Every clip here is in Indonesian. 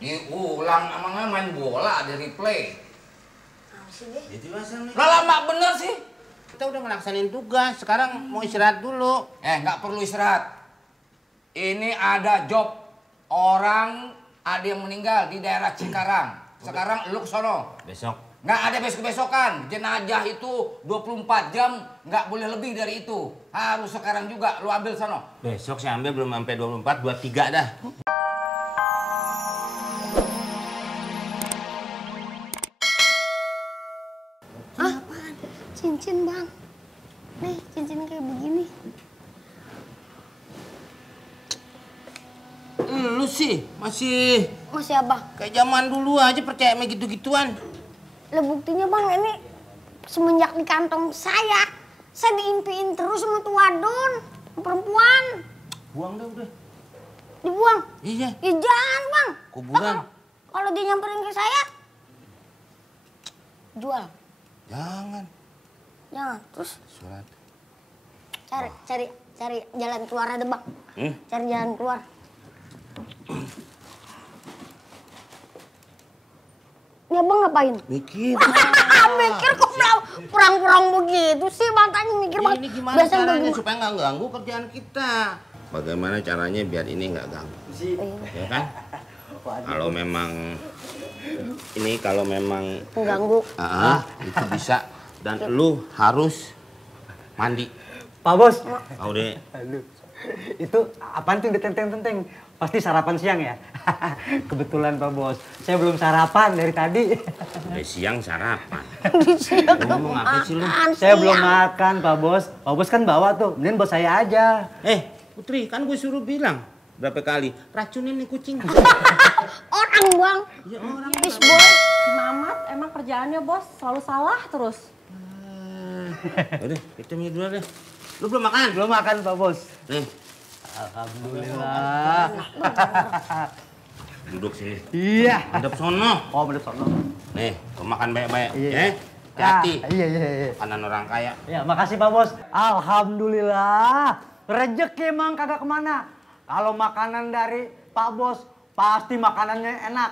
Diulang, emangnya main bola di replay. Jadi masa nih? Lah lama bener sih. Kita udah ngelaksanain tugas, sekarang mau istirahat dulu. Nggak perlu istirahat. Ini ada job. Orang ada yang meninggal di daerah Cikarang. Sekarang lu kesono. Besok. Nggak ada besok-besokan. Jenazah itu 24 jam, nggak boleh lebih dari itu. Harus sekarang juga, lu ambil sono. Besok saya ambil belum sampai 24, 23 dah. Apaan? Cincin, Bang. Nih, cincin kayak begini. Lu sih masih apa? kayak zaman dulu aja percaya sama gitu-gituan. Lah buktinya, Bang, ini semenjak di kantong saya diimpiin terus sama tuh wadon, perempuan. Buang dah udah. Dibuang? Iya. Ya jangan, Bang. Kuburan. Kalau dia nyamperin ke saya, jual. Jangan. Jangan. Terus Surat. cari jalan keluar ada, Bang. Cari jalan keluar. Ya, Bang, ngapain? Mikir. Mikir kok perang-perang begitu sih, Bang. Tanya mikir, Bang. Ini gimana caranya supaya nggak ganggu kerjaan kita? Bagaimana caranya biar ini nggak ganggu? Ya kan? Kalau memang mengganggu. Itu bisa. Dan lu harus mandi. Pak Bos. Tahu deh. Aduh. Itu apaan tuh tenteng-tenteng? Pasti sarapan siang ya? Kebetulan Pak Bos, saya belum sarapan dari tadi. Dari siang sarapan. Siang ngomong apa sih lu? Saya belum makan Pak Bos. Pak Bos kan bawa tuh, mending bos saya aja. Putri, kan gue suruh bilang berapa kali racunin nih kucing. Orang, Bang. Ya orang. Fish boy, si Mamat emang kerjaannya bos selalu salah terus. Udah, kita minum dulu deh. Lu belum makan? Belum makan Pak Bos. Nih. Alhamdulillah. Duduk sini. Iya. Hadap sono. Oh, bener sono. Nih, kau makan baik-baik. Iya. Hati. Iya. Makanan orang kaya. Ya, makasih Pak Bos. Alhamdulillah. Rezeki emang kagak kemana. Kalau makanan dari Pak Bos, pasti makanannya enak.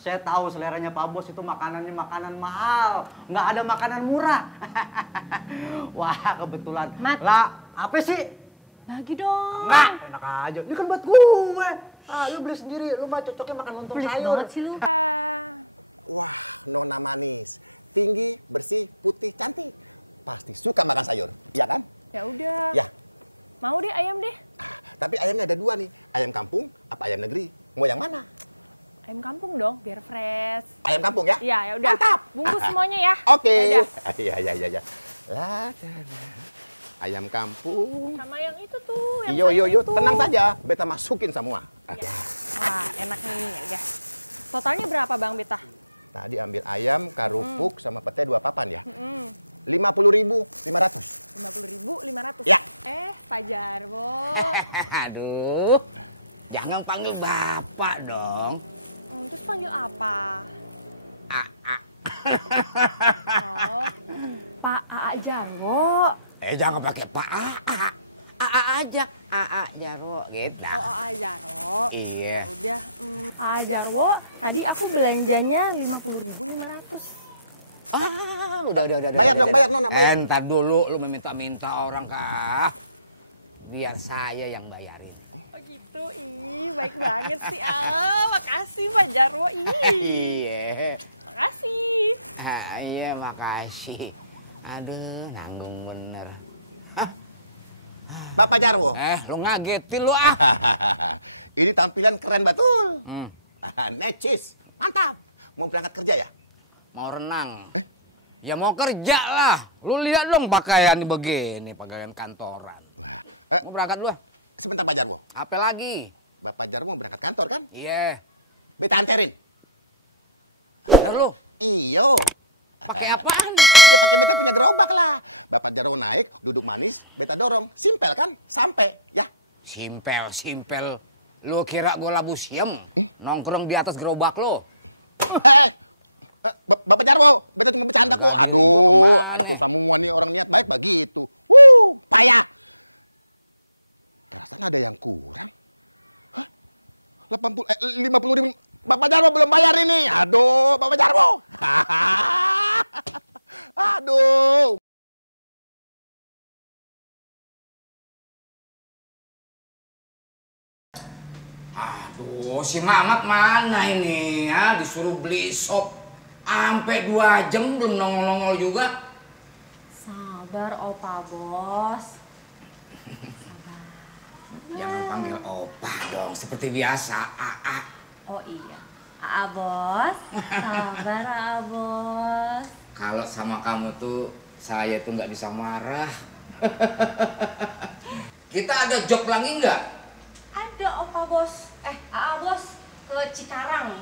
Saya tahu seleranya Pak Bos itu makanannya makanan mahal. Nggak ada makanan murah. Wah, kebetulan. Mat. Lah, apa sih? Bagi dong. Nggak, enak aja. Ini kan buat gue. Lu beli sendiri. Lu mah cocoknya makan lontong Pelit sayur. banget sih lu. Wah, nona manis. Tinggi, bersih, putih, cantik. Pasti suka makan sayur, iya kan? Ya udah. Ya. Mau deh ayam deh. Tapi ayamnya ada dua nih. Ayam kampung apa ayam negeri? Mau yang mana? Ayam kampung dong, biar fresh. Ayam kampung ya? Iya, ya udah. Mantap. Bungkus semuanya ya. Oke. Ya udah. Iya. Ayam kampung. Sama yang itu tuh. Yang Iyo, itu. tenang saja. Beta masukin semua. Ya. Wah, enak nih ya udah. Totalnya berapa Bang Beta? Tadi ambil ayam, karupuk, sama pete 2 papan ya? 50.500. 50.500. Ya. Pak Jarwo. Aduh, jangan panggil bapak dong. Terus panggil apa? Oh, Pak Aa Jarwo. Jangan pakai Pak Aa. Aa aja. Aa Jarwo gitu. Oh, Aa Jarwo. Iya. Ya udah, Aa Jarwo, tadi aku belanjanya 50.500. Udah. Bayar dong, bayar nona, bayar. Entar dulu lu meminta-minta orang kah? Biar saya yang bayarin. Oh gitu, ih baik banget sih. Makasih Pak Jarwo. Iya. Makasih. Iya, makasih. Aduh, nanggung bener. Bapak Jarwo. Lu ngagetin lu ah. Ini tampilan keren betul. Necis, mantap. Mau berangkat kerja ya? Mau renang. Ya mau kerja lah. Lu lihat dong pakaian begini, pakaian kantoran. Mau berangkat dulu. Sebentar Pak Jarwo. Apa lagi? Bapak Jarwo mau berangkat kantor kan? Iya. Beta anterin. Ada lu. Iyo. Pakai apaan? Ya pakai beta punya gerobak lah. Bapak Jarwo naik, duduk manis, beta dorong. Simpel kan? Sampai, ya. Simpel. Lu kira gua labu siem? Nongkrong di atas gerobak lu. Bapak Jarwo, beta cuma bercanda kok. Aduh, semua nih orang niat baik begitu. Payah. Perasaan ada yang kurang. Hah? 50 ribu. Bapak Jarwo belum bayar ini. Aduh, Bapak Jarwo. Aduh. Aduh, si Mamat mana ini ya? Disuruh beli sop sampai 2 jam belum nongol-nongol juga. Sabar, Opa Bos. Jangan panggil opa dong, seperti biasa, Aa. Oh iya, Aa Bos. Sabar, Aa Bos. Kalau sama kamu tuh, saya tuh nggak bisa marah. Kita ada job lagi nggak? Ada Opa Bos. Aa Bos ke Cikarang.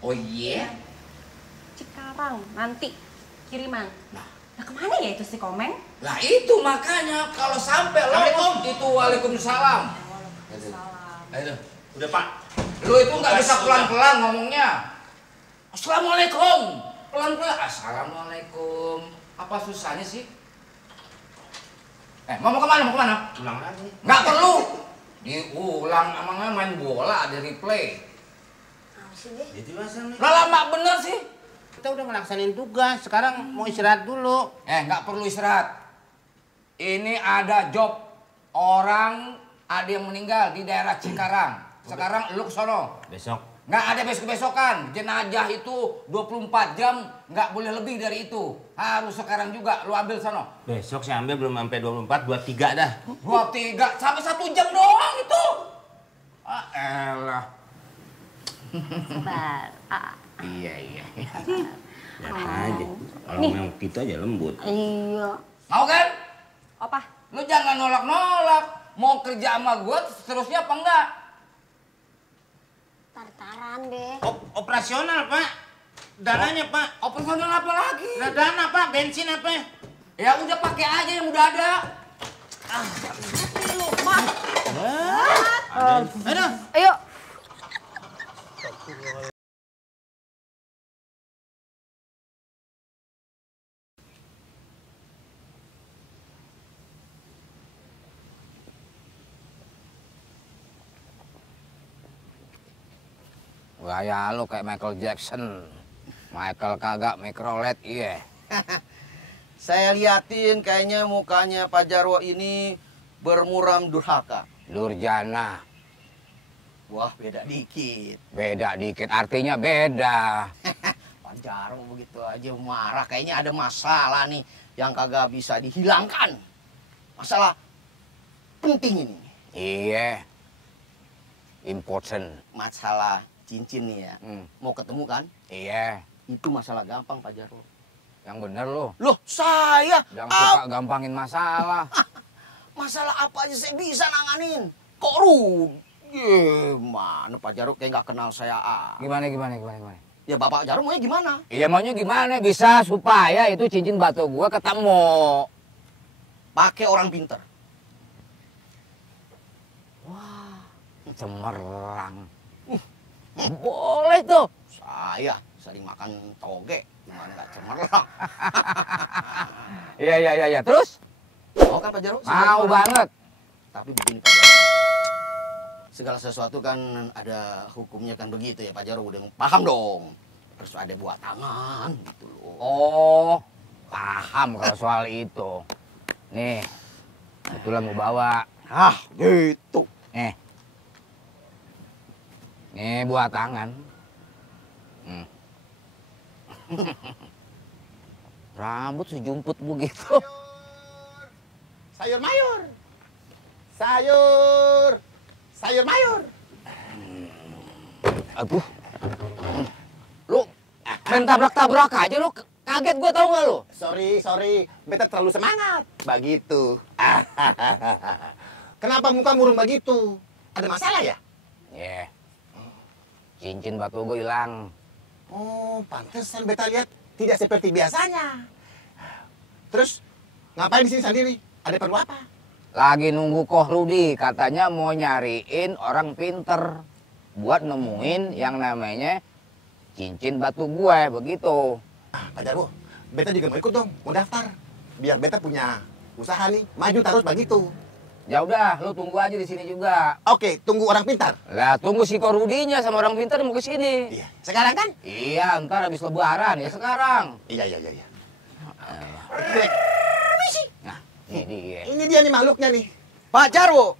Oh iya? Cikarang, nanti kiriman. Nah, kemana ya itu si Komeng? Lah itu makanya kalau sampai lo itu waalaikumsalam. Waalaikumsalam. Ayo. Udah Pak. Lu itu nggak bisa pelan-pelan ngomongnya. Assalamualaikum. Pelan-pelan. Assalamualaikum. Apa susahnya sih? Mau kemana? Mau kemana? Ulang lagi. Nggak perlu. Diulang, emangnya main bola ada replay. Jadi masa nih? Lah lama bener sih. Kita udah ngelaksanain tugas, sekarang mau istirahat dulu. Nggak perlu istirahat. Ini ada job orang ada yang meninggal di daerah Cikarang. Sekarang lu ke sono. Besok. Nggak ada besok-besokan. Jenazah itu 24 jam, nggak boleh lebih dari itu. Harus sekarang juga lu ambil sono. Besok saya ambil belum sampai 24, 23 dah. 23 sampai 1 jam doang itu. Ah elah. Sabar, Aa. Iya. Ya aja. Kalau memang kita aja lembut. Iya. Mau kan? Opa, Lu jangan nolak-nolak. Mau kerja sama gua seterusnya apa enggak? Tartaran deh. Operasional Pak. Dananya Pak. Operasional apa lagi? Dana Pak, bensin apa? Ya udah pakai aja yang udah ada. Aduh. Ayo. Gaya lu kayak Michael Jackson. Michael kagak, mikrolet iya. Saya liatin kayaknya mukanya Pak Jarwo ini bermuram durhaka. Durjana. Wah, beda dikit. Beda dikit, artinya beda. Pak Jarwo begitu aja marah. Kayaknya ada masalah nih yang kagak bisa dihilangkan. Masalah penting ini. Iya. Important. Masalah cincin nih ya. Mau ketemu kan? Iya. Itu masalah gampang Pak Jarwo. Yang bener lu. Loh, saya? Jangan suka gampangin masalah. Masalah apa aja saya bisa nanganin. Kok gimana Pak Jarwo kayak nggak kenal saya Gimana? Ya Bapak Jarwo maunya gimana? Iya maunya gimana? Bisa supaya itu cincin batu gua ketemu. Pakai orang pintar. Cemerlang. Boleh tuh. Saya sering makan toge, gimana nggak cemerlang? Iya. Terus? Mau kan Pak Jarwo? Mau banget. Tapi begini Pak Jarwo. Segala sesuatu kan ada hukumnya kan begitu ya Pak Jarwo. Udah paham dong. Harus ada buat tangan gitu loh. Oh, paham kalau soal itu. Nih, kebetulan mau bawa. Gitu. Nih buat tangan. Rambut sejumput begitu. Sayur mayur. Sayur mayur. Aduh. Lu main tabrak-tabrak aja lu. Kaget gua tau gak lu? Sorry. Beta terlalu semangat. Begitu. Kenapa muka murung begitu? Ada masalah ya? Iya. Cincin batu gua hilang. Oh, pantesan beta lihat tidak seperti biasanya. Terus ngapain di sini sendiri? Ada perlu apa? Lagi nunggu Koh Rudi, katanya mau nyariin orang pinter buat nemuin yang namanya cincin batu gue, begitu. Pak Jarwo, beta juga mau ikut dong, mau daftar. Biar beta punya usaha nih, maju terus begitu. Ya udah, lu tunggu aja di sini juga. Oke, tunggu orang pintar. Lah, tunggu si Korudinya sama orang pintar mau ke sini. Iya. Sekarang kan? Iya, ntar habis lebaran ya sekarang. Iya. Nah, ini dia. Ini dia nih makhluknya nih. Pak Jarwo.